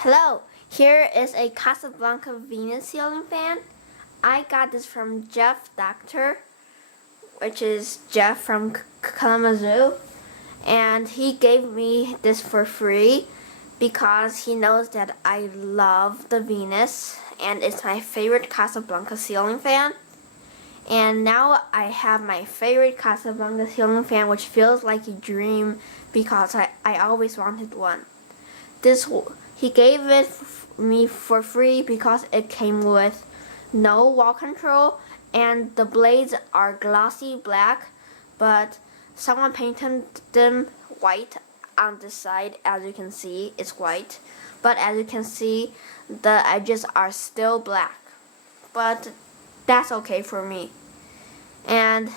Hello, here is a Casablanca Venus ceiling fan. I got this from Jeff Doctor, which is Jeff from Kalamazoo, and he gave me this for free because he knows that I love the Venus and it's my favorite Casablanca ceiling fan. And now I have my favorite Casablanca ceiling fan, which feels like a dream because I always wanted one. He gave it me for free because it came with no wall control and the blades are glossy black, but someone painted them white on this side. As you can see, it's white, but as you can see, the edges are still black, but that's okay for me. And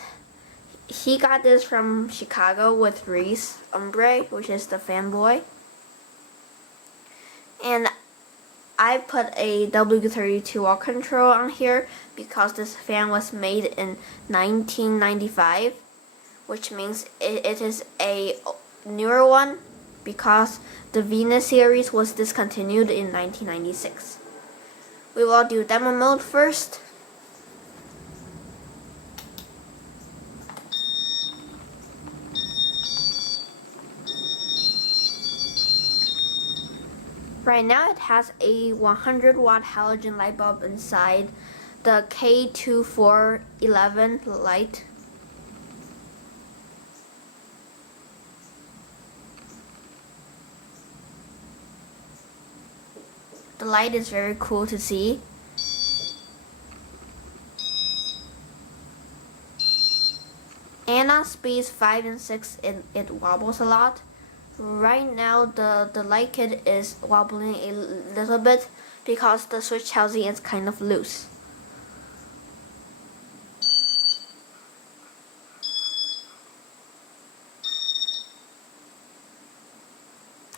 he got this from Chicago with Reese Umbre, which is the fanboy. And I put a W32 wall control on here because this fan was made in 1995, which means it is a newer one because the Venus series was discontinued in 1996. We will do demo mode first. Right now it has a 100 watt halogen light bulb inside the K2411 light. The light is very cool to see. And on speeds 5 and 6 it wobbles a lot. Right now the light kit is wobbling a little bit because the switch housing is kind of loose.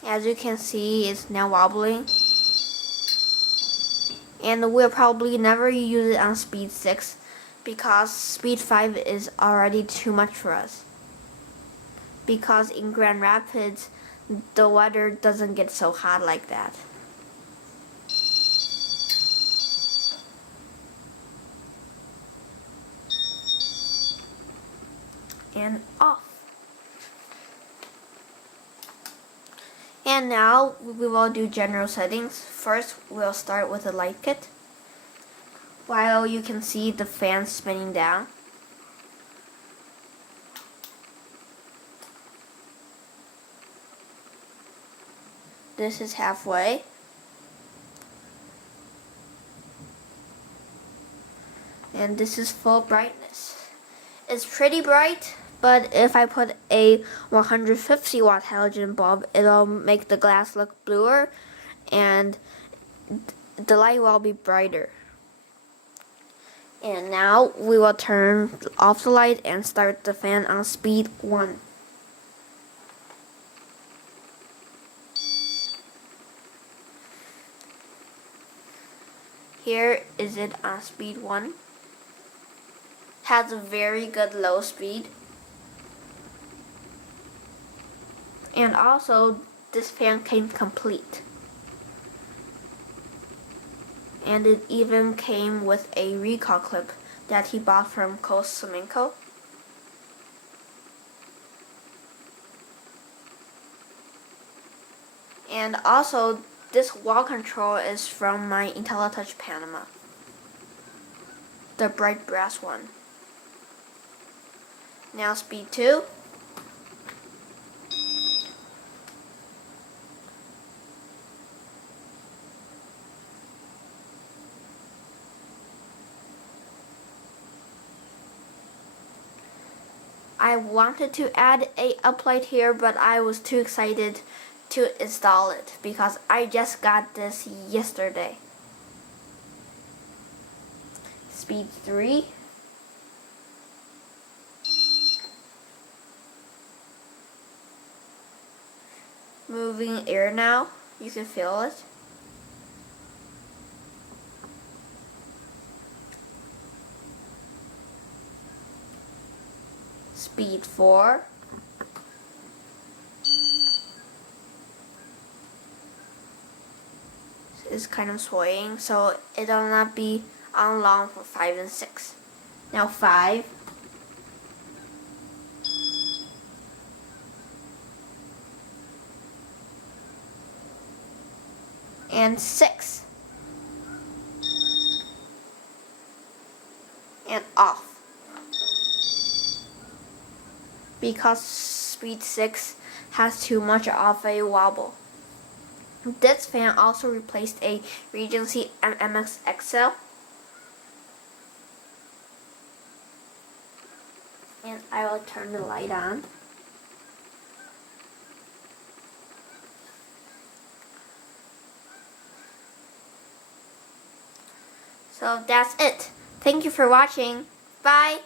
As you can see, it's now wobbling. And we'll probably never use it on speed 6 because speed 5 is already too much for us. Because in Grand Rapids, the weather doesn't get so hot like that. And off. And now we will do general settings. First, we'll start with the light kit. While you can see the fan spinning down. This is halfway. And this is full brightness. It's pretty bright, but if I put a 150 watt halogen bulb, it'll make the glass look bluer and the light will be brighter. And now we will turn off the light and start the fan on speed 1. Here is it on speed 1. Has a very good low speed. And also, this fan came complete. And it even came with a recall clip that he bought from Casablanca. And also, this wall control is from my IntelliTouch Panama, the bright brass one. Now speed 2. I wanted to add a uplight here, but I was too excited to install it because I just got this yesterday. Speed 3. Moving air now, you can feel it. Speed 4. is kind of swaying, so it'll not be on long for 5 and 6. Now 5. And 6. And off. Because speed 6 has too much of a wobble. This fan also replaced a Regency MX XL. And I will turn the light on. So that's it. Thank you for watching. Bye.